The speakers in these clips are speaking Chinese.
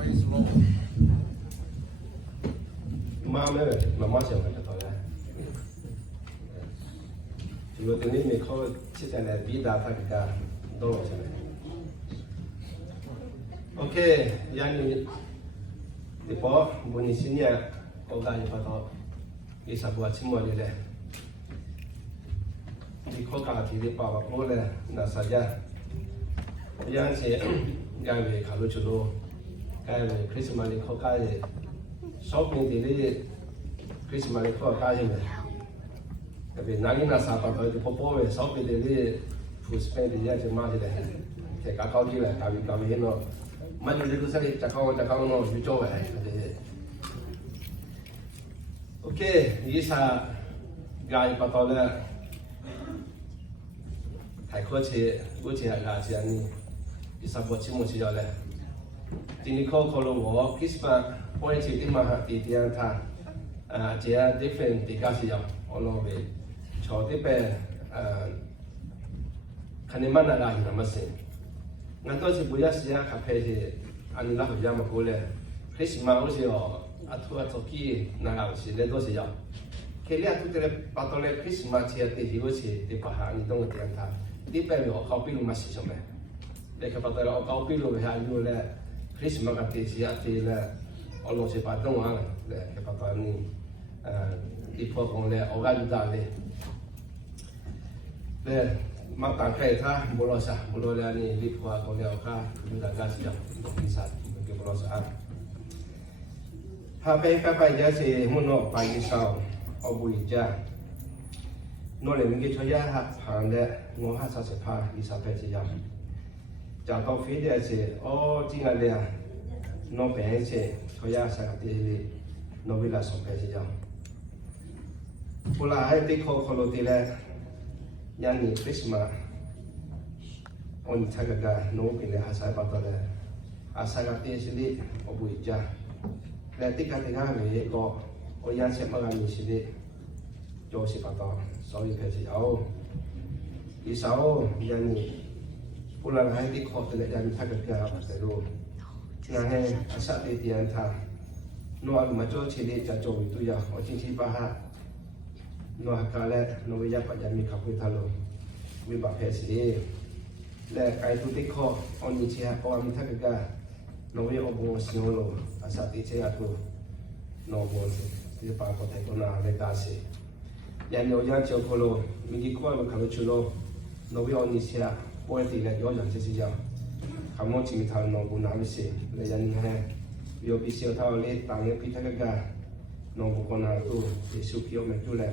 Praise Lord. 妈们，妈妈讲的到了。如果对你没考，现在来比打他这个多少钱？OK， yani depo bunyi sini oga ni pato isa buat semua dia deh. Di kota di depa boleh nak saja. Yang saya gawe kalau culu gawe Christmas ni kau gawe shopping di Christmas ni kau gawe ni. Tapi nanti nak sahabat kalau di popo shopping di full spend dia cuma dia deh. Kayak kau dia lah kami ni no. Maju itu sekali cakap no hijau Okey, ini saya gaya patolnya. Hai kau agak macam ni, bisa buat semua sejauh le. Jadi kalau Christmas, orang cakap mah di tiang ta, dia different tiga sejauh, orang be, cakap be, kan mana lagi nama sen. Ngantor si buaya siapa kafe si anu lah buaya macam Christmas usia atau toki nak si ledo siapa. Kelia tu terus patoleh Christmas siapa tiada usia di paha ni dong tiang ta. Di perlu kau pilih masih sama. Lepas patoleh kau pilih hari le Christmas kata siapa le Allah siapa dong ah le patoleh ni di pokok le orang dah le. Mak tangkai ta bolosa bolola ni lipwa ko le ka juga gas ya bisa ke bolosa ha pe ka pa ja se muno pa ni sao obu ja no le ngi choya ha phang de ngo ha sa se pha ni sa pe se ya ja to fe de se o ji nga le no pe se choya sa ka te le no vi la so pe se ya pula hai te ko lo te le yang ni Christmas, orang cakap dah no pilih asal patut le, asal kata sini obu ija, nanti kata kami ko orang siapa kami sini, jauh si patut, sorry pesi jauh, isau yang ni pulang hari di kau tu le yang cakap dah terus, nanti asal di tiang ta, no aku macam sini jauh itu ya, orang cici bahas. No hakale no ya pa jami kapu thalo mi ba phesi le kai tu tikho oni chia ko am thakaga no ya obo siolo asa ti che atu no bo ti pa ko thai ko na le ta se ya no ya cho ko lo mi ki ko ma khalu chulo no ya oni chia po ti le yo ya che si ya khamo chi mi thal no bu na mi se le ya ni ha yo bi se thao le ta ye pi thakaga no bu ko na tu yesu ki yo me tu le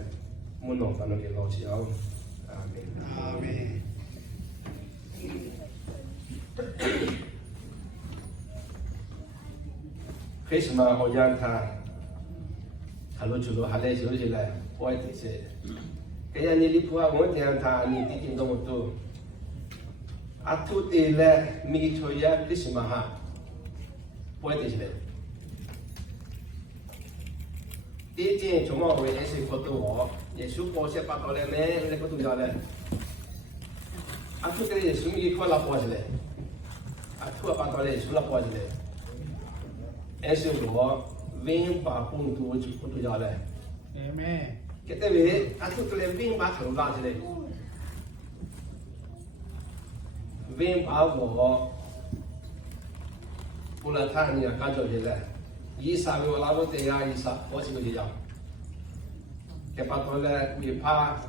Muno kalau kita lalu Amin. Amen. Christmas orang ta kalau culu halal culu je lah, boleh tu se. Kaya ni lipuah orang yang ta ni tikin dong tu. Atu tela migi choya Christmas ha, boleh tu je. Tiada cuma orang yang foto我。Yesus kau siapa kau le, mereka tu jalan. Aku tadi Yesus ni kau lapor je le. Aku apa kau le, Yesus lapor je le. Yesus luar, wing pun tu jalan. Amen. Kita ni, aku tu le wing kalau lah je le. Wing bawa, pula thang ni kacau je le. Isa ni walau tu ya Isa, kau sih dia. Kepada orang ni pa,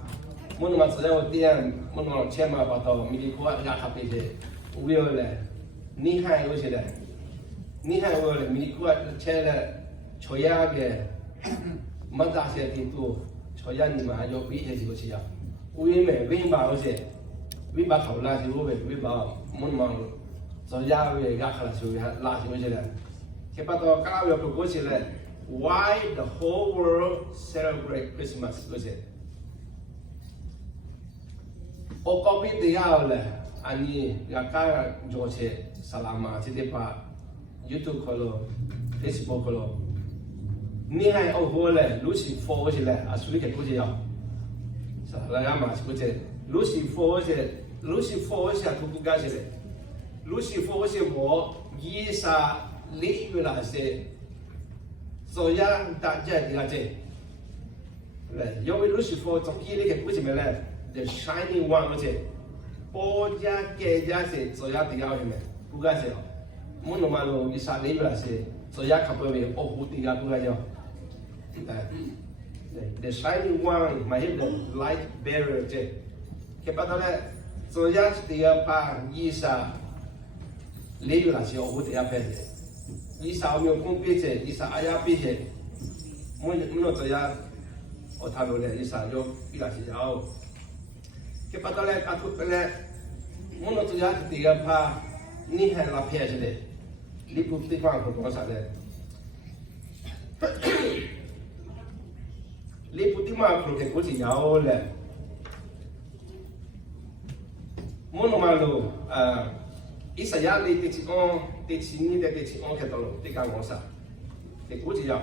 mun macam saya tiang, mun orang cema pada milik kuat nak kapi je, ubil le, ni hai usi le, ni hai ubil le, milik kuat cela, choya ke, mata saya itu, choya ni mah yo pi je usi ya, ubil me, win ba usi, win ba kau lah si ubil, win ba mun mang, choya ubil gak kalah si ubil lah si usi le, kepada kalau yo pergi le. Why the whole world celebrate Christmas? Was it? O kopi dia le, ani yakar Jose selama setiap YouTube kalau Facebook kalau ni hai o hole Lucy for je le, asli ke kuji ya. Salah ama kuji Lucy for je tu tu gaji le. Lucy for je wo isa လေးယူလာစေဆိုရတာကြတဲ့ကတဲ့လေယောဝီလူရှိဖို့တော့ကြီးလေးကကိုယ်မလဲ the shining one တဲ့ပေါ်ကြကဲကြစေဆိုရတရားရမယ်ဘူးကစေမွန်းမလို့ဒီစားလေးယူလာစေဆိုရခပ်ပွဲအဟုတ်တရားဘူးကကြော the shining one မှာ the light bearer တဲ့ကပတ်တော့ဆိုရတရားပါကြီးစားလေးယူလာစေအဟုတ်တရားပဲဒီစားမျိုးကုန်ပြည့်တဲ့ဒီစားအရာပြည့်တဲ့မွန်းတော့ရ我他们呢，一上就比那些好，给把到来搞出来，我们只要这个怕，你还拿骗去的，你不对方不多少的，你不对方可给估计要了，我们嘛路一时呀，你得去讲，得去你得去讲看到了，得讲我啥，得估计要。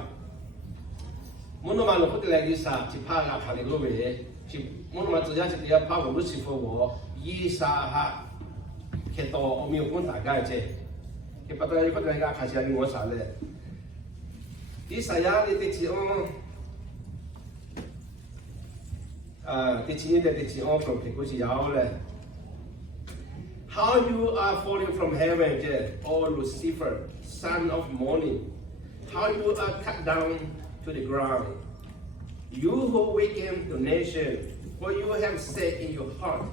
我们嘛，如果来伊啥，去拍啊拍的路位，去我们嘛，只要是要拍我们师傅我，伊啥哈，看到我们有工大概啫，佢不得一個人家開始嚟我啥咧，伊啥呀？你得去得去你得去from 佢嗰時有咧。How you are falling from heaven, O Lucifer, son of morning? How you are cut down to the ground. You who weaken the nation, for you have said in your heart,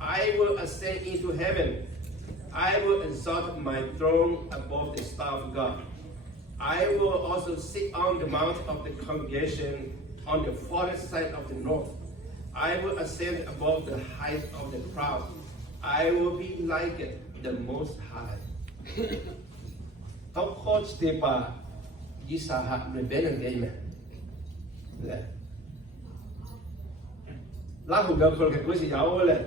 I will ascend into heaven. I will exalt my throne above the star of God. I will also sit on the mount of the congregation on the farthest side of the north. I will ascend above the height of the cloud. I will be like the Most High. How coach they pa Isaha rebellion game. La hu ga ko ke ko si yao le.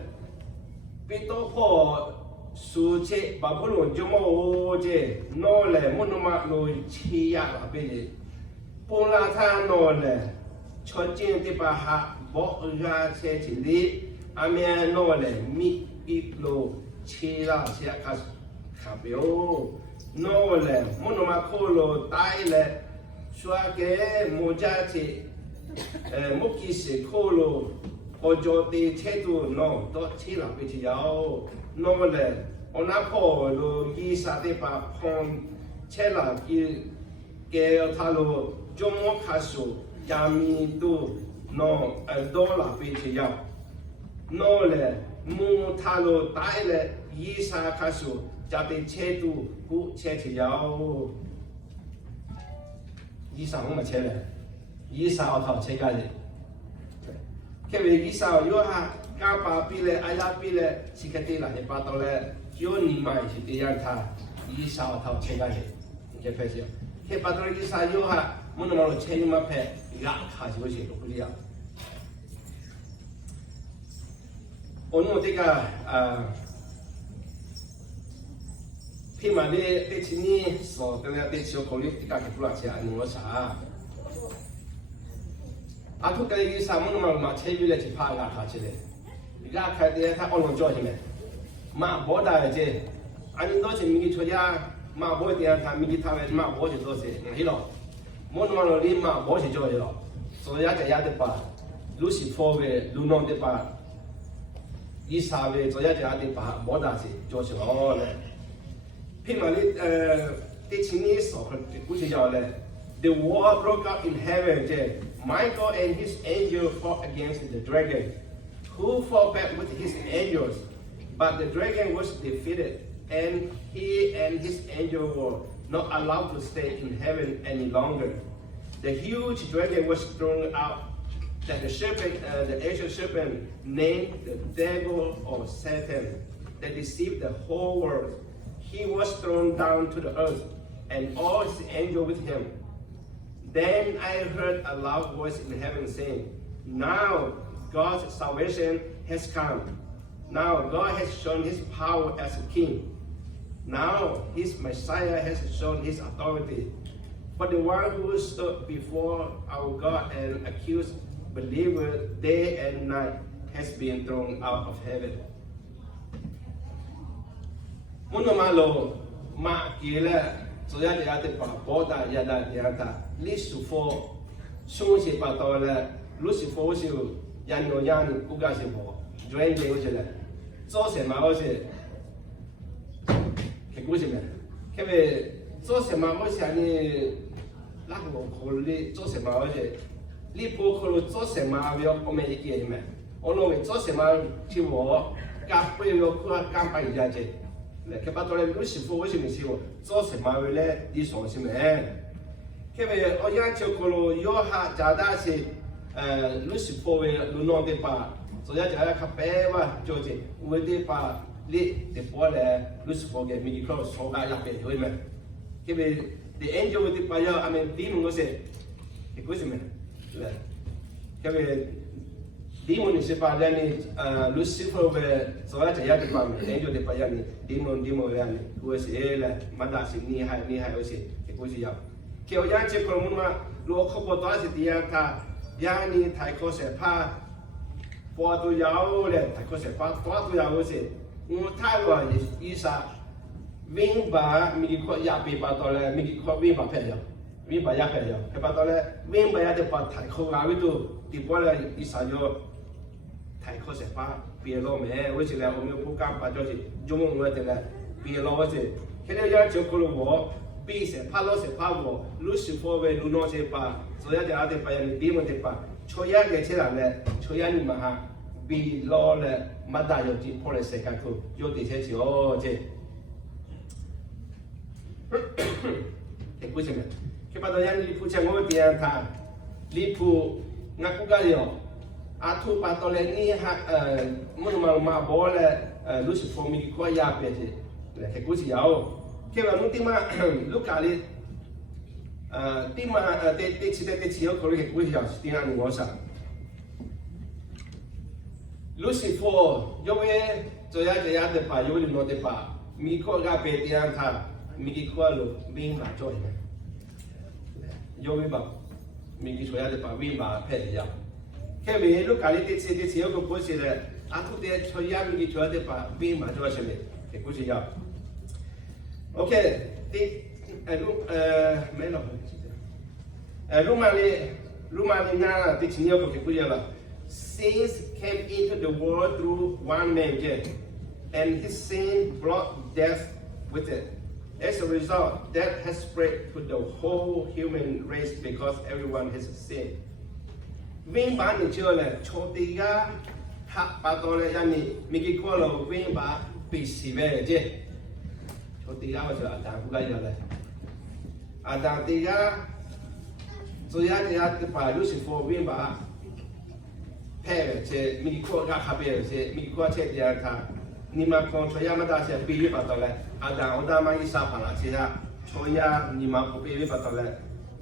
Pi to pho su che ba bu lo jo mo je no le mo no ma lo chi ya la pe le. Pon la tha no le. Cho jin ti ba ha bo ga che chi li. A me no le mi pi lo chi la sia ka ka pe o. No le mo no ma ko lo tai le. Soit que mojati mokisi kolo ojo de chetu no do chila biti yao no le onapo lo gisa de pa pon chela ki ke thalo jomo khasu yami tu no dola biti yao no le mu thalo tai le yisa khasu jate chetu ku cheti yao伊啥我们切嘞，伊啥我头切家的，因为伊啥有哈干巴比嘞，哎呀比嘞，是个对啦，你把到嘞，有你买是这样他，伊啥我头切家的，你看发现，他把到伊啥有哈，我那么切你么拍，呀，卡就些都不一样。我弄这个譬如話你錢呢傻嘅咧，你小考慮啲價錢不落錢，你我啥？啊，佢計啲啥麼嘛車語咧就怕壓下出嚟，壓下啲他按落咗係咪？嘛冇大啫，啊你多錢咪出呀？嘛冇啲他咪他咪嘛冇就多錢，係咯？冇那麼羅啲嘛冇就做係咯，所以就壓得把，路是貨嘅，路弄得把，以啥嘅所以就壓得把冇大錢做起咯咧。The war broke out in heaven. Michael and his angel fought against the dragon, who fought back with his angels. But the dragon was defeated, and he and his angel were not allowed to stay in heaven any longer. The huge dragon was thrown out. That the serpent, the ancient serpent, named the devil or Satan, that deceived the whole world. He was thrown down to the earth, and all his angels with him. Then I heard a loud voice in heaven saying, Now God's salvation has come. Now God has shown his power as a king. Now his Messiah has shown his authority. For the one who stood before our God and accused believers day and night has been thrown out of heaven. Muno malo ma kile 主要的把包大也大也大，历史佛书写把到了，历史佛是研究研究国家是佛，专业我觉得做什么我是，结果什么？因为做什么我想你那个考虑做什么我是，你不考虑做什么要我们一个什么？我认为做什么就我干不要干把人家去。que para toda luz se for hoje me sigo só se mavele di son se me que ve olha que colo yo ha jada se luz se for lo non de pa so ya jada capeva joje o de pa li de pole luz for ge mi ko so ga ya pe ho me que ve the angel de pa ya amen demon no se que coisa me que ve demon ne se parla ni Lucifer ve sola ya de pa angel de pa ya ni demon ya ni ko se la mada se ni hai o se ke ko se ya ke o ya che ko mun ma lo kho bo ta se dia ta ya ni thai ko se pa po tu ya o le thai ko se pa po tu ya o se u thai wa yi sa wing ba mi ko ya pe pa to le mi ko wing ba phe ya wing ba ya phe ya ke pa to le wing ba ya de pa thai ko ga wi tu ti po le yi sa yo thai ko se pa别老没，我现在我们不敢把这些中文的了，别老些，现在要求可能我比些怕老些怕我，路是否为路那些把，主要的阿的把人地么的把，抽烟的起来呢，抽烟你们哈，比老了没大有劲，跑来世界头，有这些就这，这不行的，去把到人离谱钱我点他，离谱俺不干了。Atu patole ni ma bola Lucifer mi ko ya pete le ke kusi yao ke ba mutima locali tima te ci yo ko ke kusi yao stina ni ngosa Lucifer yo we zo ya de pa yo no de pa mi ko ga pete an tha mi ki ko lo bing ba jo yo we ba mi ki so ya de pa bing ba pete ya que ve lo que te yo que puede ser a tu de choya mi que choya de pa bien más yo se me que pues ya okay menos lumali na te chinyo que pues ya la sins came into the world through one man and his sin brought death with it. As a result, death has spread to the whole human race because everyone has sinned. Vinh ba ni chưa là cho tí ga hạ ba to là yani mi ki ko lo vinh ba bị xì về chứ cho tí ga bao giờ ta cũng gây rồi ta tí ga rồi ya cái phải lúc sinh phô vinh ba thế chứ mi ki ko ga khá về chứ mi ki ko chết ya ta ni mà con cho ya mà ta sẽ bị ba to là ta mà isa phẳng là chứ ya cho ya ni mà có bị ba to là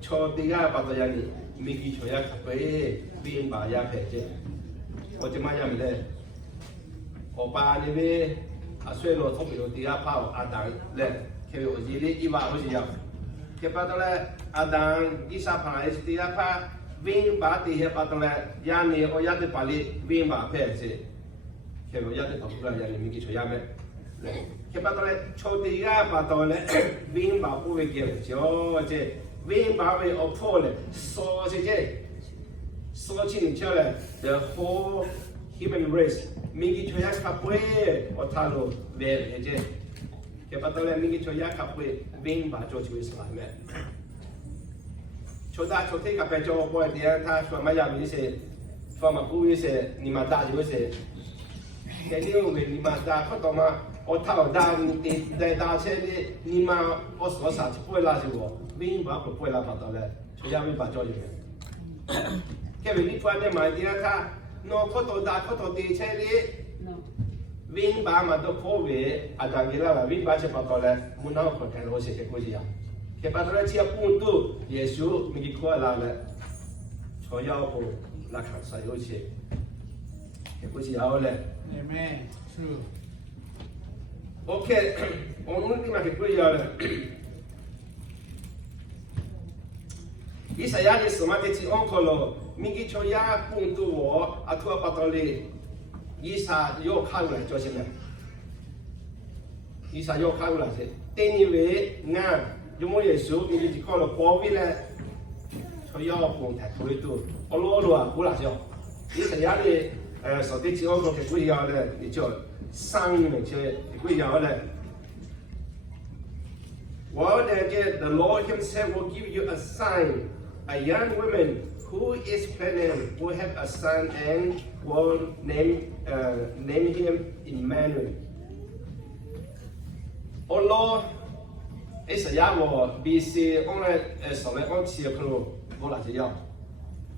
cho tí ga ba to yani mi ki cho ya khá về biên bà ya phải chứ, có chứ mà ya mình đây, có ba này về, xuôi lúa thóc bị lúa tía phao, đằng lên, khi ở dưới đi đi vào cái gì vậy, khi bắt đầu là đằng đi sa phẳng tía phao, biên bà tía bắt đầu là ya này ở ya de Bali biên bà phải chứ, khi ở ya de Bali là ya này mình cái cho ya mẹ, khi bắt đầu là cho tía bắt đầu là biên bà不会给就这，biên bà会ở phố嘞，说这这。So chini chale the whole human race mingi choya kapwe otalo ve je ke patole mingi choya kapwe ving ba jo chui sla me choda chote ka pe jo bo dia ta so ma ya mi se fa ma ku se ni ma da jo se ke ni o ni ma da ko to ma o ta da ni de da che ni ma o so sa chi pwe la ji wo ving ba ko pwe la patole choya mi ba jo je que venir fuera de Madrid no foto da foto de chele vin ba ma do pove adangila la vin ba che patole muna ko ke lo se ke ko ya que patole chi appunto Gesù mi dico la cho ya ko la ka sa yo che ke ko ya ole amen true okay un'ultima che qui ya Isaiah ni somate ti onkolo mingi choya punto wo atua patole Isa yo khaula jo se me Isa yo khaula se teni we nga 有冇耶稣你就讲了保卫了他要公台头里头我老了啊不辣椒你实家里手机只要说给贵要的你叫上面些贵要的 Well, then the Lord Himself will give you a sign. A young woman who is pregnant will have a son and will name him Emmanuel. Oh Lord, it's a young boy. BC on a summer on Tiaklo, Volatia.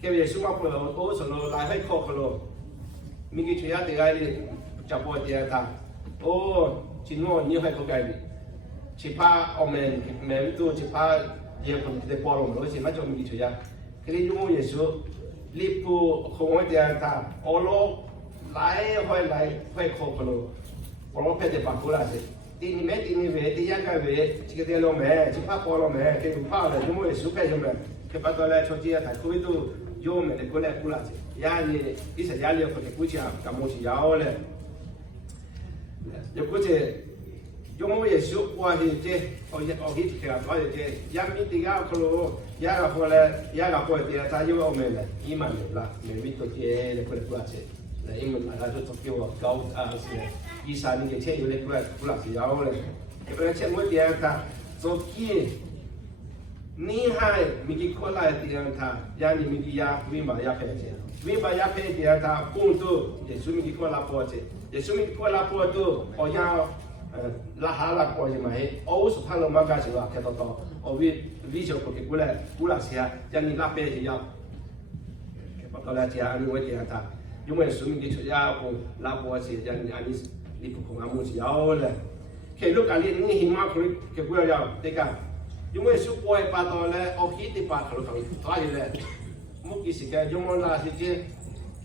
Can you assume up with also like a cocklo? Miki Chia the guy, Japo Theatre. Oh, Chino, new Hako chỉ pa ông mình tu chỉ pa giờ còn để bỏ lỏng rồi chỉ mà cho mình đi chơi cái này chúng mình số lipu không có tiền ta olo lại phải khó khăn rồi bỏ phải để bắt cố gì tin về tin cái về chỉ cái tiền lỏng mẹ chỉ pa bỏ lỏng mẹ cái pa là chúng mình số cái chúng mình cái bắt đầu là cho chị ta cứ tu vô mình để cố gì ya ni ít sẽ ya liệu có thể cố chả cảm ơn chị giáo lên giờ cố chị chúng mình số qua thì chứ ở hít thì là có chứ ya mi thì gạo khô ya là hồi là ya là hồi thì ta yêu ông mình là im mà là mình biết tôi chơi để có được chứ là im mình là cho tôi kêu gạo sẽ đi xa những cái chơi yêu để có được gì đóเลยcái bây giờ mỗi tiếng ta cho kia ni hai mình có lại tiếng ta ya ni mình ya vi mà ya phải chứ vi mà ya phải tiếng ta cũng tu để số mình có là bao chứ để số mình có là bao tu ở nhà là hà là coi gì mà hết, ấu số thằng nó mang cái gì đó cái đó, ở vì cho cái cú là xe, cho nên là bé thì nhau, cái bắt đầu là chị anh nuôi chị anh ta, nhưng mà số mình cái chuyện ya cũng là bao gì, cho nên anh đi phục vụ anh muốn nhauเลย, cái lúc anh đi hình mà cái cú là nhau, đấy cả, nhưng mà số quay bắt đầu là ở khi thì bắt đầu phải thayเลยมุกสิcái nhưng mà là gì chứ,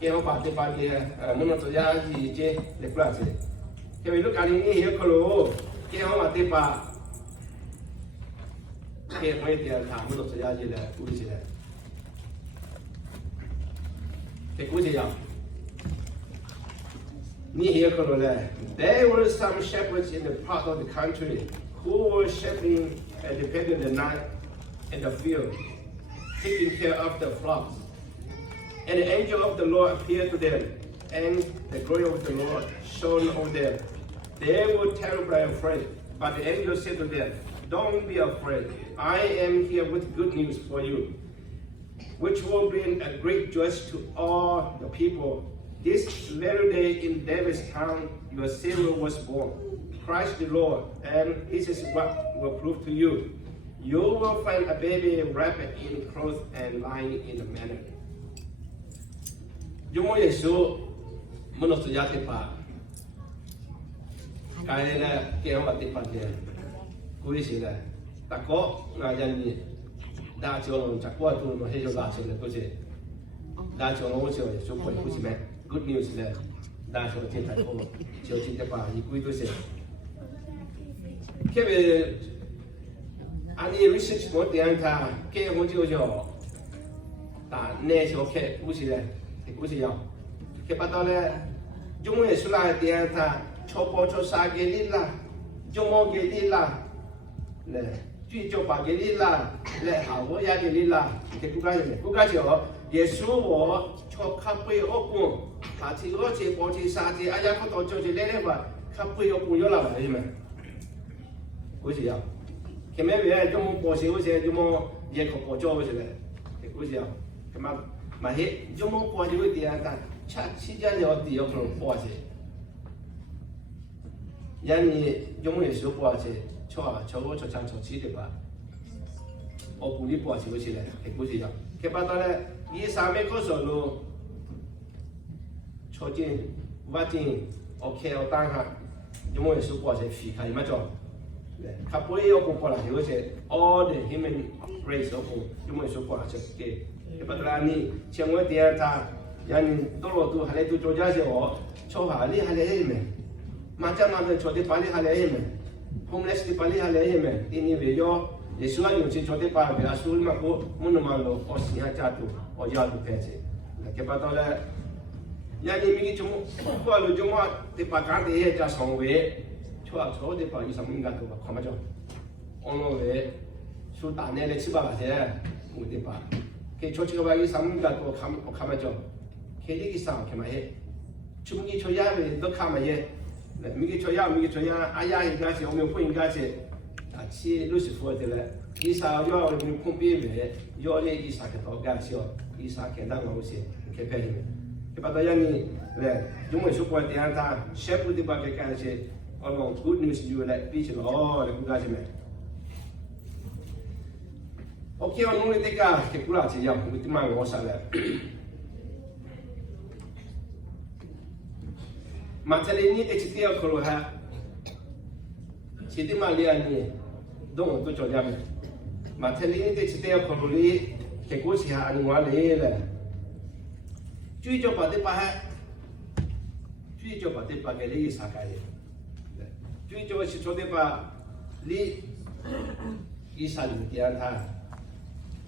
cái họ bắt cái muốn nóตัวya gì chứ, để cú là gì cái lúc anh đi hiểu cái lỗ cái họ mà tiếp à cái mấy tiền thảm một số giá gì là cú gì là cái cú gì vậy你hiểu cái lỗ là there were some shepherds in the part of the country who were shepherding and depending the night in the field taking care of the flocks and the angel of the Lord appeared to them and the glory of the Lord shone on them. They were terribly afraid, but the angel said to them, "Don't be afraid. I am here with good news for you, which will bring a great joy to all the people. This very day in David's town, your Savior was born, Christ the Lord, and this is what will prove to you. You will find a baby wrapped in clothes and lying in a manger." Chúng tôi Giêsu muốn nói cho thế pa cái này là cái họ tiếp bắt này, cuối cùng là ta có người dân đa số là chắc qua tu mà hay cho đa số là có gì đa số là có gì số quậy có gì mẹ good news là đa số trên thành phố chiều trên cái bà như cuối tôi sẽ cái về anh ấy research một tiếng ta cái họ cho ta nghe số cái có gì là có gì không cái bắt đầu là chúng mình sẽ lại tiếng ta cho bao cho sa cái gì là cho mong cái gì là nè truy cho bà cái gì là nè hảo với gia cái gì là cái quốc gia chỗ Giêsu của cho khắp bây ở cùng ta chỉ có chỉ bao chỉ sa chỉ ai có tổ cho chỉ lên và khắp bây ở cùng nhau là vậy mà cái gì à cái mấy việc chúng mình bao nhiêu cái chúng mình也可包做cái này cái gì à cái mà hết chúng mình bao nhiêu cái tiền ta chắc chỉ ra nhiều tiền ở trong bao nhiêu yani chúng mình số bao nhiêu cho trang cho chi được ba ở cùng đi bao nhiêu cái này cái gì à cái bắt đầu là ये सामने को सोलो छोटे वाटिंग ओके और तांग हा जो मैं सुपर से फी खाई मचो खापोई और कुछ पड़ा जो से all the human race और कुछ जो मैं सुपर से के बदला नहीं चंगे दिया था यानी तो हाले तो जोजा से वो छोहा हाले में माचा छोटे पाली हाले में homeless की पाली हाले में इन्हीं वेजो Yesus yang si छोटे पार में असूल में को मुन मानो और सिंह चाटू और याद पैसे के पता है यानी मिगी चुम को आलू जुमा ते पाकार दे जा संगे छुआ छो दे पाई समझ गा तो खमा जो ओनो वे 说大年的7、8那些，我的吧，给出去个话，一上午个多我看嘛叫，开的一上看嘛嘿，出门出家的都看嘛耶，没给出家，哎呀，应该是我们不应该是，啊，去60的了，一上要我们碰别人，要的一上个到干小，一上看到我些，开拍的，给把大家呢，来，中文说过点他，全部的把给干些，我们 good news 就来比起了，来不干些没。OK， 我弄的这个给不了这样，我他妈我啥了？马特里尼的这条路哈，这地方里啊你，懂都叫什么？马特里尼的这条路里，给过去哈你我来了，最早把这把给你啥干的？最早是做的把你一三零点他。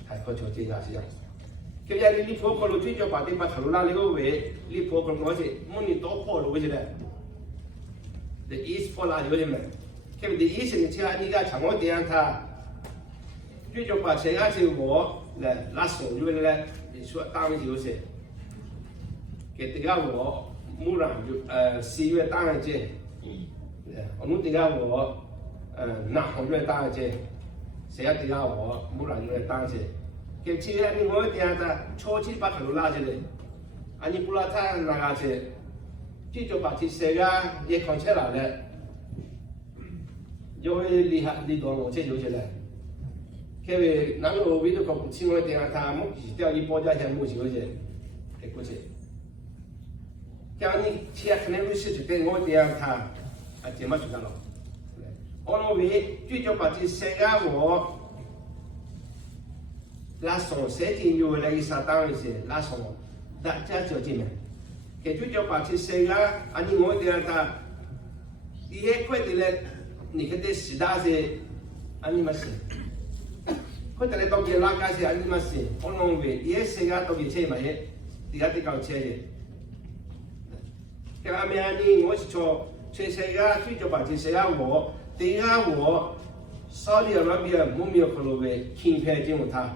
还可求这样是样，今日你破可路最早把这把头拉那个位，你破可我是么你多破路去了，the east 破拉有的没？今日 the east 你听你个长我点他，最早把谁个是我来拉手就来，你说单位就是，给这个我木兰就4月当然节，我们这个我南红月当然节。谁要对我木兰就来当些，给其他你我点他初期把头拉起来，啊你不拉他那个是，最早把这谁个也看起来了，因为厉害厉多我这有起来，因为那个为了个不清我点他木是掉一包价钱木有些，给过去，像你其他可能会是对我点他，啊怎么知道了？我为最早把这谁个我拉松谁进入来一啥当然是拉松，大家就进来。给最早把这谁个，啊你我点他，第一块的嘞，你看这时代是，啊你们是，快点来到这拉家是啊你们是，我为第一谁个到这车嘛耶，第二的搞车的。给阿妹啊你我是做这谁个最早把这谁个我。第二我沙特阿拉伯没有可能为钦派进入他，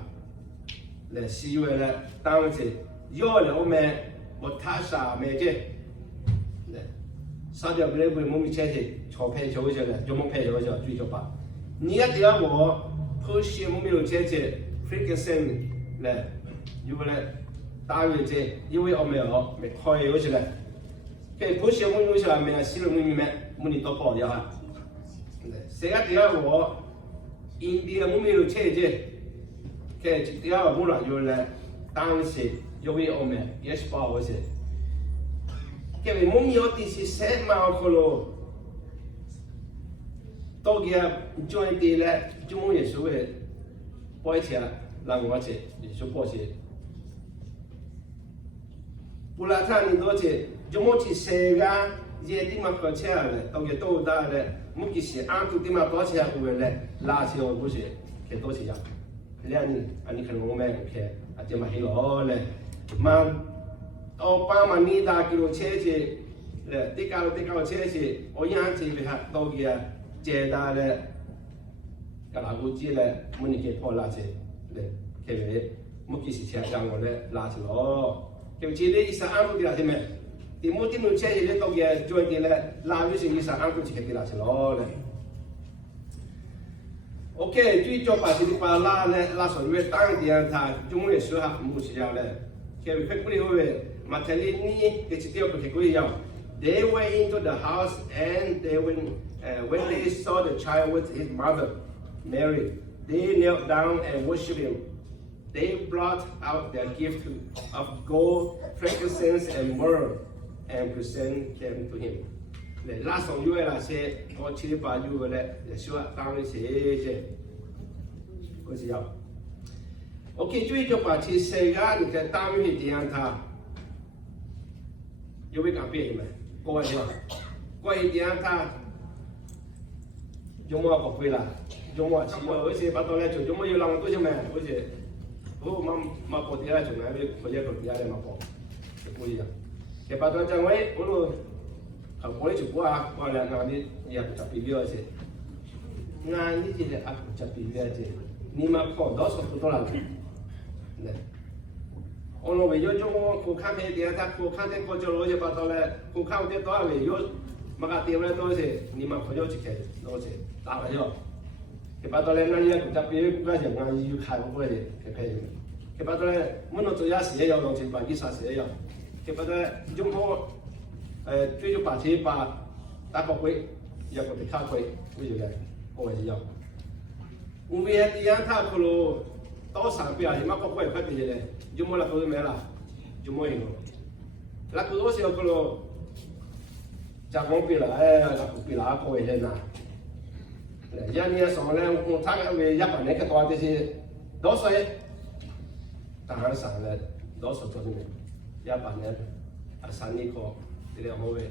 来希望来当然是要了我们我他啥没这，来沙特阿拉伯没有钱的钞票就去了，就没派就去追着吧。你要第二我普西没有钱的 Ferguson 来，因为来大约这因为我们要没开有去了，给普西没有去了，没西了没没你多包的哈。谁个第二我，印度没有车子，给第二木兰就来，当时因为我们也是包我是，给我们有的是3万可罗，到个转的嘞，就我也是为包钱让我去，也是包钱，不然他你多钱，就我去谁个？这地方搞起来了，到个多大了？目前是按住地方多起来过来，拉起我不是给多起呀？2年，啊你可能我们开，啊这么黑了嘞，嘛，到8万米大几车子，嘞，这个车子，我养这边到个接大嘞，个那估计嘞，我们给跑拉车，嘞，开为目前是车让我嘞拉起了，就这里是按住地方什么？第五点六车也到个转的嘞，拉就是一上按住去给拉起了嘞。OK， 最早把这里把拉嘞拉上越当点他中国说哈木起了嘞，因为不了为马特里尼给这条不太一样。They went into the house and when they saw the child with his mother, Mary, they knelt down and worshipped him. They brought out their gift of gold, frankincense, and myrrh. And present them to him. 来拉上月那些，我7、8月嘞，说当然些，我是要。OK， 最就把这世界你在单位点他，有没改变没？过一点，过一点他，用我不会了，用我起码而且把到来做，用我有啷个多少没？而且，我嘛跑底来做，那边或者跑底来嘛跑，就不一样。给把ตัวจังไว้我们เขา不会去过啊，过来那里也不找比较些。ngàn như thế là áp chặt bị về thế nhưng mà có đó số tôi làm này ông nói về cho cô khám thế thì ta cô khám thế cô cho rồi thì bắt đầu là cô khám thế đó về yo mà cái tiền này tôi sẽ nhưng mà phải cho chỉ cái đó sẽ打了哟thì bắt đầu là nãy giờ chặt bị cô cái gì ngàn như khai một cái gì cái thì bắt đầu là muốn nó做下事要用钱办几啥事要thì bắt đầu là chúng tôi追逐把钱把打个鬼要个的卡鬼为什么我也要我们第二他可能到上边啊，嘛个鬼快点嘞，就没那个没了，就没用了。那个东西可能加工比了，那个比那个为人呐。人家上来我他个为100年个多的是多少？当然上来多少做什么？100年3年个，这个好为，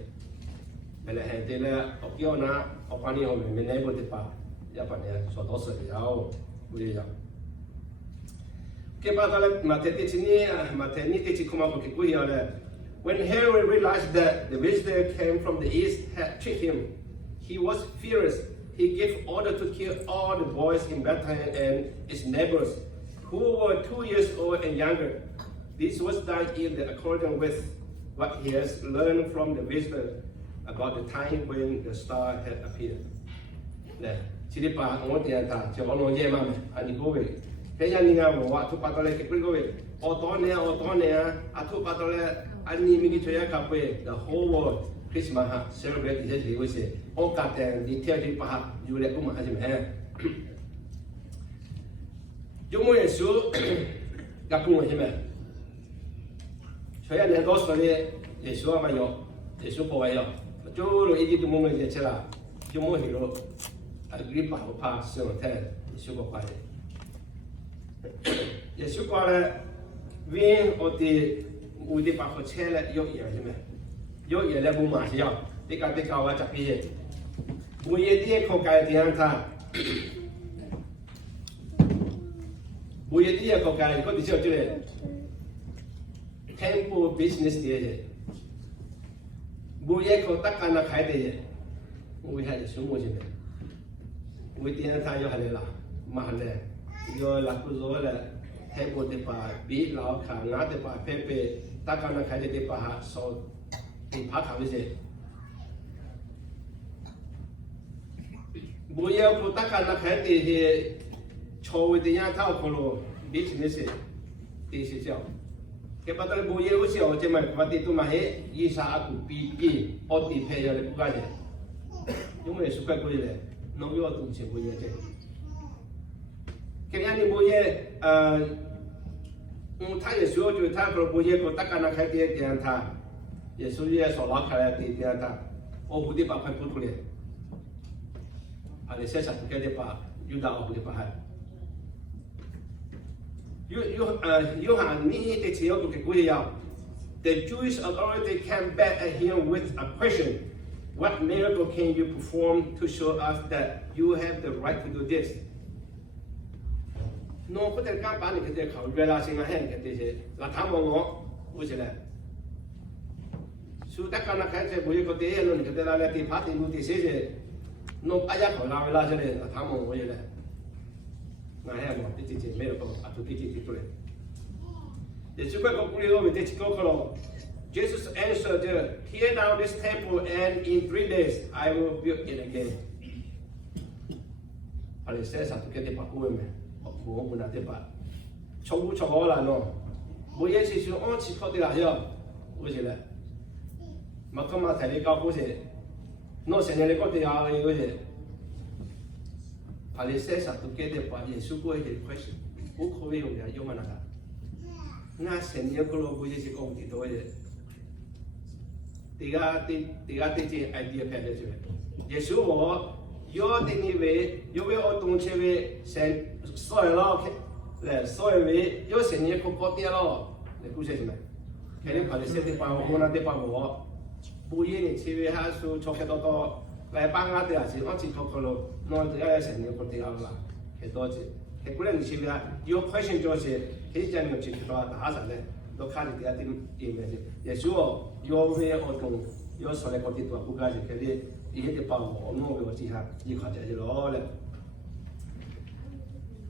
本来还这个我叫那我管你好为，没那不得吧？100年说多少了，不一样。When Herod realized that the visitor came from the east had tricked him, he was furious. He gave order to kill all the boys in Bethlehem and its neighbors, who were 2 years old and younger. This was done in accordance with what he has learned from the visitor about the time when the star had appeared. 这里把我点他，就我弄嘢嘛，啊你各位。thế anh nghe bảoว่าทุกปัตตานีเก็บไว้ก็เว้ยอตอนเนี้ยอาทุกปัตตานีอันนี้มีกี่ช่วยกับเว้ย the whole world Christmas ฮะ celebrate ที่จะเว้ยสิโอกาสแต่ดีเที่ยวที่ป่ะอยู่เลยก็มาใช่ไหมยุ่งมือสู้กับกูใช่ไหมช่วยอันนี้ก็ส่วนนี้เยซูมาอยู่เยซูป่วยอยู่จู่เราอีกที่มุ่งเลยเชื่อละยุ่งมือหิโร่กริปป่าวพาเสื่อมแท้เยซูป่วย耶稣讲了，为我的把火车了有盐是没？有盐了不马是要，你讲我这边，我也得靠改点他，我也得靠改，我的叫这个 temple business 的，我也靠大干那开的，我还是什么是没？我点他要还来啦，马来。yo la kuzo la hebo de pa bi lao kha nga de pa pepe takana khai de pa ha so ti pha kha se bu ye ku takana khai de he cho de ya ta ko lo business de se jiao ke pa ta bu ye u xiao je ma pa ti tu ma he yi sa ku bi yi o ti phe ya le ku ga de yo me su ka ko le no yo tu che bu ye je cái anh bố ye他也说就他说不也个大家那开店店他也属于说拉开来店店他我不得把快不出来啊你现在不该的把有的我不得把还有喊你的只要都给不一样 The Jewish authority came back at him with a question What miracle can you perform to show us that you have the right to do this no 不得干把你给这考虑啦，现在很给这些，那他们我为什么？所以大家那看这不有个电影，你给这那来地趴地路地些些，弄大家考拉回拉些嘞，那他们我也嘞，那还我这这没有个啊，都这这出来。也就怪个不里我们这几个可能 ，Jesus answered, "Tear down this temple, and in 3 days I will build it again." 阿里说啥都给这把顾问们。我们那地方，错误错好了喏，我也是说按起考的啦哟，为什么？嘛干嘛台里搞故事？那现在的搞的啊，有些，阿里说啥都给的把耶稣过一些 question， 不可以用的用嘛那个，那现在个罗不也是讲的多的，第二这 idea 拍的出来，耶稣我。有的你为有为我动车为先所有了来所有为有些你可搞掉了来故事什么肯定跑的些地方我那地方我不一定车为还说错开多多来帮我的还是按起可可了那这要些你可掉了很多次很多人车为有快线就是可以讲有去多打啥的都看你的点面是也说有为我动有所来搞的多不干是肯定一些地方我弄为我之下依靠这些咯嘞。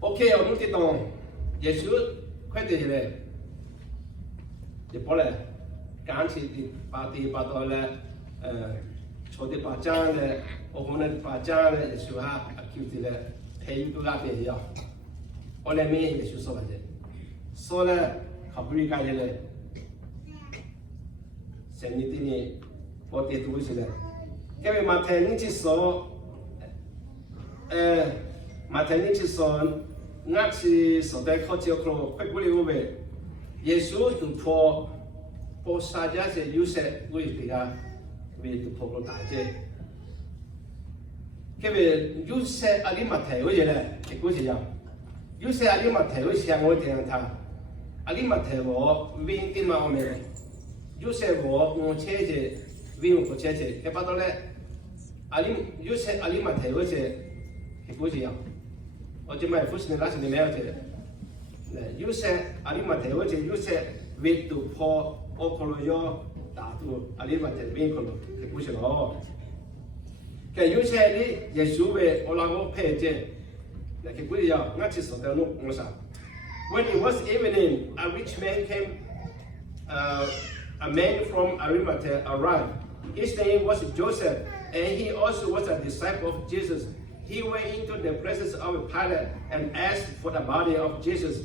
OK， 我们得懂，耶稣快点起来，就跑来，赶起的把到了，坐的把将了，我们的把将了，耶稣哈就的了，陪一个那边要，我来没耶稣说的，说了，好不容易干起来，生日的呢，我得读起来，因为马太你去说，马太你去说。我去所在考教课，快过来我们，耶稣就破沙家些有些为这个为就破个大街，因为有些阿里马太为了，这个是样，有些阿里马太为像我这样他，阿里马太我为的嘛我们，有些我车子为我车子，这把到嘞，有些阿里马太为些，这个是样。我就买富士的那些的没有这，有些阿里马太或者有些维度破我可能要达到阿里马太维可能是不是咯？可有些的耶稣为我让我配这，那个不一样，我去说的路我说 ，When it was evening, a rich man came, a man from Arimathea arrived. His name was Joseph, and he also was a disciple of Jesus. He went into the presence of Pilate and asked for the body of Jesus.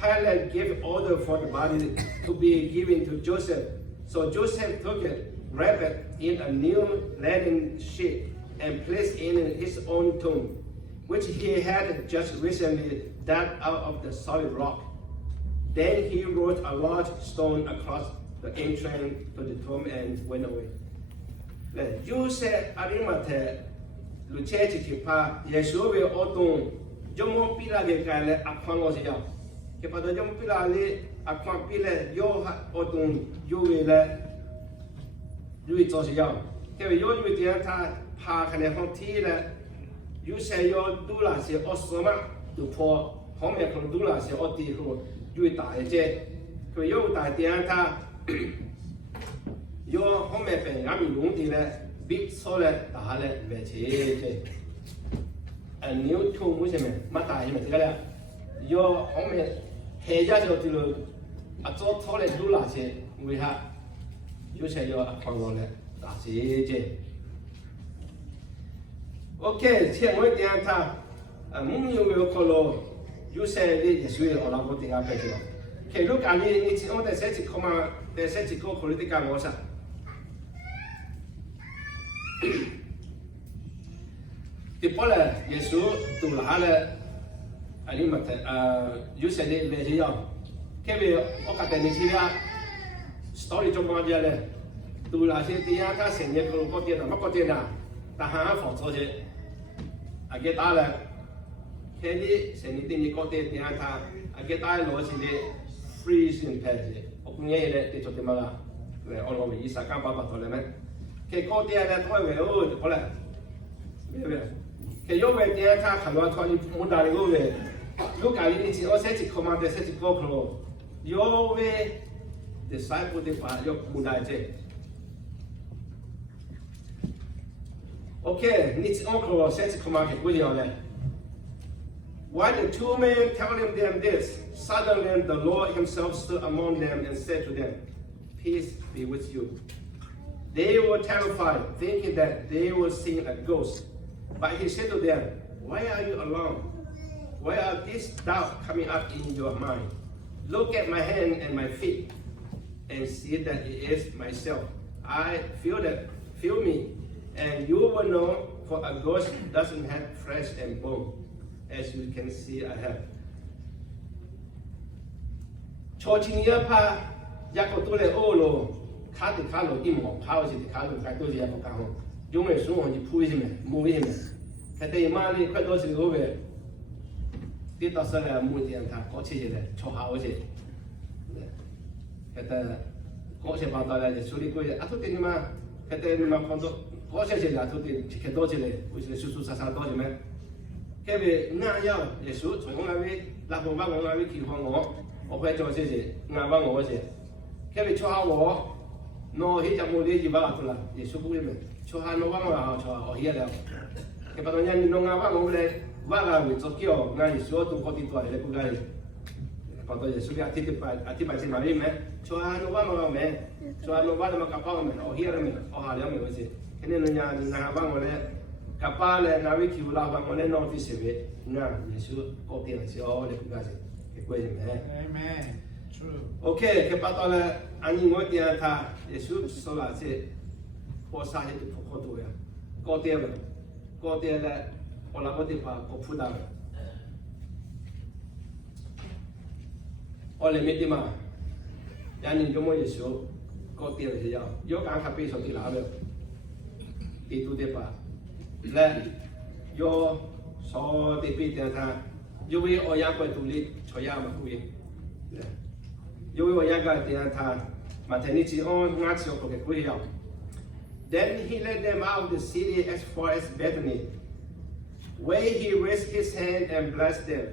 Pilate gave order for the body to be given to Joseph. So Joseph took it, wrapped it in a new linen sheet, and placed it in his own tomb, which he had just recently dug out of the solid rock. Then he rolled a large stone across the entrance to the tomb and went away. Joseph Arimathea lu che chi pa yesu we otung jomo pila ge ka le akwang o sia ke pa do jomo pila le akwang pile yo otung yo we le yu zo sia ke we yo yu dia ta pa ka le hong ti le yu se yo du la se o so ma du po hong me kong du la se o ti hu yu da je ke yo da dia ta yo hong me pe ga mi long ti le big solid 打了没钱这，牛头目前没大什么这个了，要后面黑家就对了，做套嘞都那些，为啥？有些要放到嘞大些这。OK， 前我点他，没有可能，有些的也属于我那个地方拍去了。其实讲你我在设计课嘛，在设计课可能得讲我啥？第八嘞，耶稣都拿了，你们有些的没这样，因为我觉得你这个 story 中间的嘞，都那些地方他成日个点啊，乜点啊，但係防錯些，佢打咧，佢啲成日啲個點點他，佢打攞錢嘅 free 先平嘅，我講嘢咧，你做點乜啦？我咪意思講爸到咧咩？佢個點咧，開會哦，好咧，咩？佢有位點他行到佢冇大個位，如果你知我寫起 command 寫起個 pro， 有位 disciple 的話要冇大隻。OK， 你知我個寫起 command 係乜嘢咧？ While the two men telling them this, suddenly the Lord himself stood among them and said to them, "Peace be with you." They were terrified, thinking that they were seeing a ghost. But he said to them, "Why are you alarmed? Why are these doubts coming up in your mind? Look at my hand and my feet, and see that it is myself. I feel me, and you will know, for a ghost doesn't have flesh and bone, as you can see I have." 坐进一趴，一個都嚟屙咯，卡啲卡路啲毛泡是啲卡路，佢都是一個卡路，用嚟數我哋配先咩，冇先咩，佢哋媽啲佢都是嗰個，啲特色咧冇啲人睇，嗰次嚟坐下嗰次，佢哋嗰次報道咧就處理嗰嘢，啊都點嘛，佢哋嘛講到嗰次嚟都點，佢多次嚟，好似叔叔殺殺多啲咩？ 佢哋啱有耶穌從我那邊，那個把我那邊叫我會做些事，啱把我些。佢哋坐下我，我喺就冇啲嘢把佢啦，耶穌不會咩？坐下我把我坐下，我喺度。佢把我人弄啱把我咧， ว่าเราวิจารณ์งานที่สุดตัวคนที่ตัวเลยกูไงพอตัวจะสุดอธิบายสิ่งมาเรื่องไหมชัวร์โนว่ามาไหมชัวร์โนว่าเรามากับป้าไหมเอาเฮียอะไรไหมเอาหาเรื่องไหมวะสิแค่นี้เนี่ยนะบ้างวันนี้กับป้าเลยนาวิคิวเราบ้างวันนี้นอนที่เสวีนะยิสุก็เตียงสิอ๋อเลยกูไงสิเก็บไว้ใช่ไหม Amen. True. โอเคแค่ป้าตัวเลยอันนี้งวดเดียวท่ายิสุสุราสิพอสาเหตุพอตัวเนี่ยก็เตียงเลยพอเราก็ติดป้าก็พูดได้Olha, me dima. Ya ni jomo yeso, ko tiel se ya. Yo kan ka pe so ti la be. Ti tu de pa. Le yo so ti pe te ta. Yo we o ya ko tu li cho ya ma ku ye. Le. Yo we o ya ka te ta ma te ni chi on nga chi ko ke ku ye ya. Then he led them out of the city as far as Bethany, where he raised his hand and blessed them.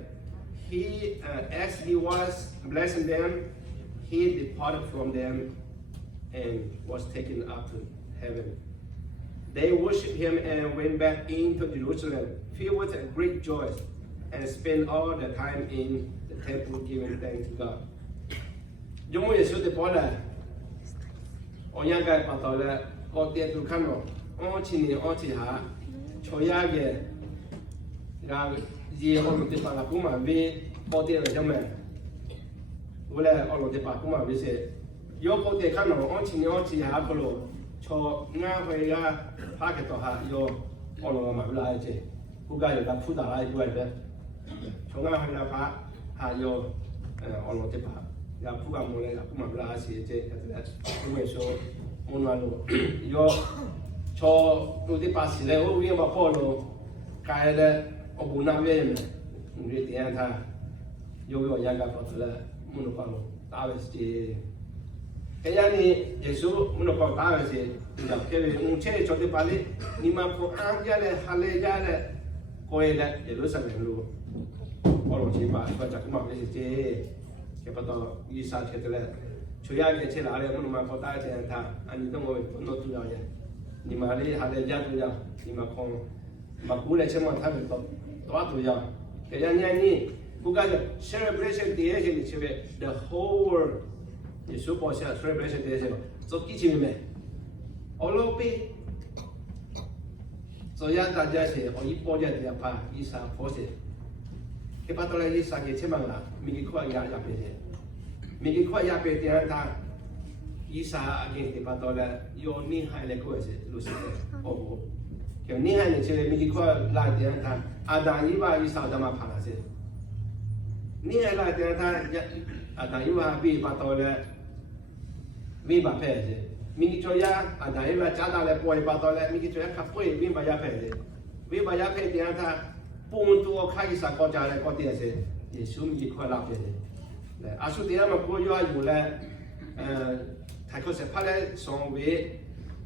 As he was blessing them, he departed from them and was taken up to heaven. They worshipped him and went back into Jerusalem, filled with great joy, and spent all the time in the temple giving thanks to God. ยงมือสุดที่พอแล้วอ๋อยังไงปะต่อแล้วก็เตี้ยทุกขั้นหรอกอ๋อชินี่อ๋อชิหาช่วยยากเลยเรา예 어른들 봐라 보면 왜 어디를 정말 원래 어른들 봐 보면 왜세 요 어디 가는 어찌 하고로 저 나회가 하게도 하요 어느 말라야지 누가 여가 푸다 이거 해 정말 봐 하요 어른들 봐야 푸가 뭐래가 보면 라시 이제 그래서 오늘로 요저 어디 봤을래 우리 뭐 보러 가야我不那边的，你点他，有人家跑出来，门口跑了，打完是，哎呀你耶稣门口跑打完是，你讲这位车坐的巴里，你们不安家的，哈雷家的，过来的，也都是人路，我老七八，我讲个嘛，就是这，也不到一三车的了，出亚个车哪里，门口跑打这样他，安尼都我们不能做了呀，你们那里哈雷家做了，你们看。มาพูดเลยใช่ไหมท่านเป็นตัวอย่างแต่ยังไงนี่กูก็จะ celebration day ใช่ไหมใช่ไหม the whole world ยิสุบอกว่า celebration day ใช่ไหม做几千年all over 所以大家是我一包家的怕一啥破事ที่ปัตตานีสักกี่เช่นมั้งล่ะมีกี่ข้อยาไปเลยมีกี่ข้อยาไปเดียวท่าอีสาเก่งที่ปัตตานีโยนนี่ให้เลยก็เสียรู้สึกโอ้โหเดี๋ยวนี้ให้เนี่ยเชื่อมีกี่ข้อลายเดียวท่านอาดายิบาอิสาวจะมาผ่านสินี่ให้ลายเดียวท่านอาดายิบาบีปัตโตเลยบีบาเพสิมีกี่ช่วยอาดายิบาจ้าตาเลยป่วยปัตโตเลยมีกี่ช่วยขับป่วยบีบายาเพสิบีบายาเพเดียวท่านปุ่มตัวข้าอิสาก็จะเลยก็เดียวสิยิสุมีกี่ข้อลาเพสิอาสุเดียมาพูดอยู่เลยถ้าเขาเสพอะไรสองเว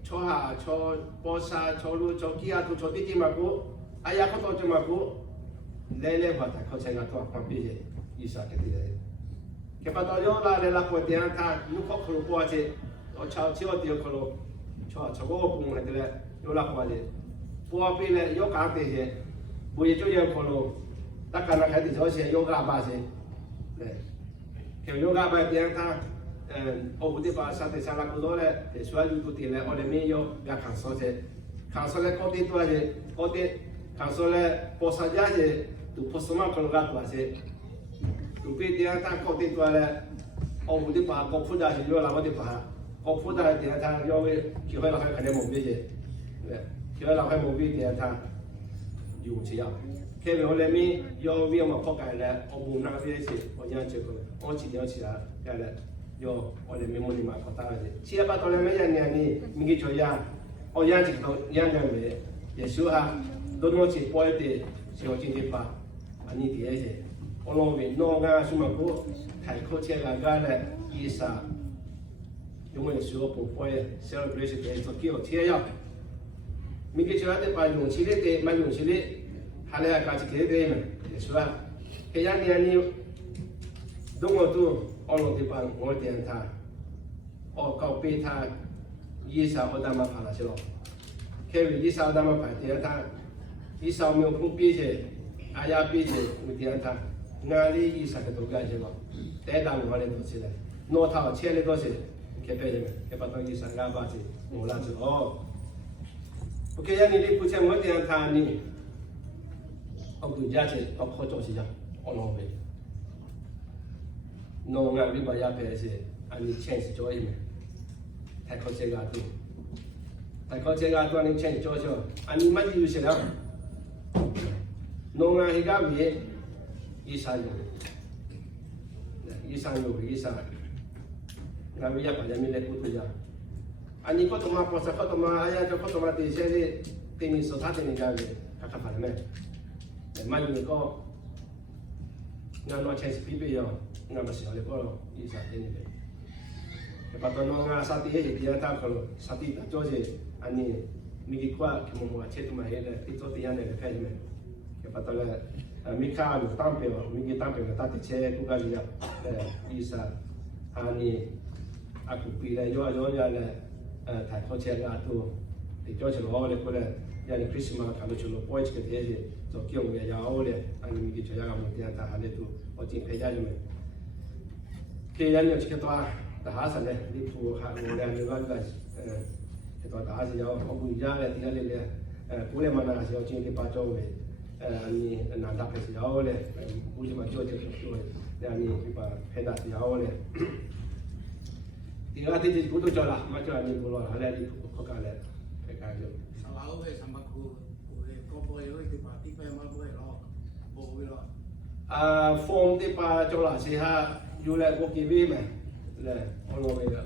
초하 초보사 초루 초기아도 초디지 말고 아야코도 좀 말고 내내 봤다 거체가 또 관비제 이사게 되네 개파도 요라레라 포디안타 누코크로 보아제 어차 치어디어 콜로 저거 보면 되래 요라 보아제 보아비래 요 가대제 뭐에 쪼여 콜로 딱가나 가디 저세 요가 바세 네 그 요가 바디안타我不得把上头上那个多嘞，得说有不得嘞，我的没有要看少些，看少嘞高点多些，高点看少嘞波萨家些，都波什么可能干多些，都别点他高点多嘞，我不得把高普达些要那我得把高普达点他要为就会那还肯定毛病些，对，就会那还毛病点他有这样。开完我那边要为我跑改嘞，我不那边些，我讲这个，我今天起来改嘞。yo ole memo ni ma kota je sia ba tole me ya ni mi gi choya o ya ji to ya ga me yesu ha do no chi po de si o jin ji pa ani de je o lo we no ga su ma ko tai ko che ga ga le isa yo mo yesu o po ye celebration de to ki o che ya mi gi choya de pa yong chi le de ma yong chi le ha le ga ji de de me yesu ha ke ya ni do mo tu 어느地方我点他，告别他，一烧我他妈跑了去了，开始一烧他妈跑点他，一烧没有空别些， Ayah pilih kemudian tak ngali isa ketugas je kok. Tidak boleh tu sih. No tahu cile tu sih. Kepada je, kepada isa ngapa sih. Mula tu oh. Okey yang ni punya kemudian tak ni. Aku jadi aku kocok sih jah. Ono be. No ngali bayar pesi. Ani chance joy me. Tak kau jaga tu. Tak kau jaga tu ani chance joy jo. Ani maju sih lah. No ngali gabi. Isa yo. Isa yo, isa. Gabi ya pada milik kutu jah. Ani kau tu mah posa kau tu mah ayah kau tu mah di sini tini sota tini gabi. Kakak pada me. Maju ni kau ngan no chance pipi yo. Ngan masih oleh kau isa tini be. Lepas tu no ngan sati dia tak kalau sati tak joje. Ani migi kuat kemu muat cetu mah hele itu tiang ni lepas je me. Lepas tu le Mika lu tampil, migi tampil tak dicek tu kali ya. Isa ani aku pilih jual le tak kau cek tu. Dijual celok le kau le yang Christmas kalau celok boy cek dia je. So kiong dia jauh le ani migi cek kamu dia tak ada tu. Ojin kerja je me. Kerja ni cek tu dah hasil le di tu hak orang ni bagus. Kita dah hasil jauh aku jaga dia le boleh mana hasil ojin di pacau le. Ni nanda pesi jauh le, uji macam tu, ni iba hendak jauh le. Tiga tiga kutu jolah, macam ni puluh, ada di kota le, kerja. Selalu ke sama ku, kau boleh itu pasti memang boleh loh, boleh loh. Form tiba jolah, siha, jual buku bim, le, orang boleh.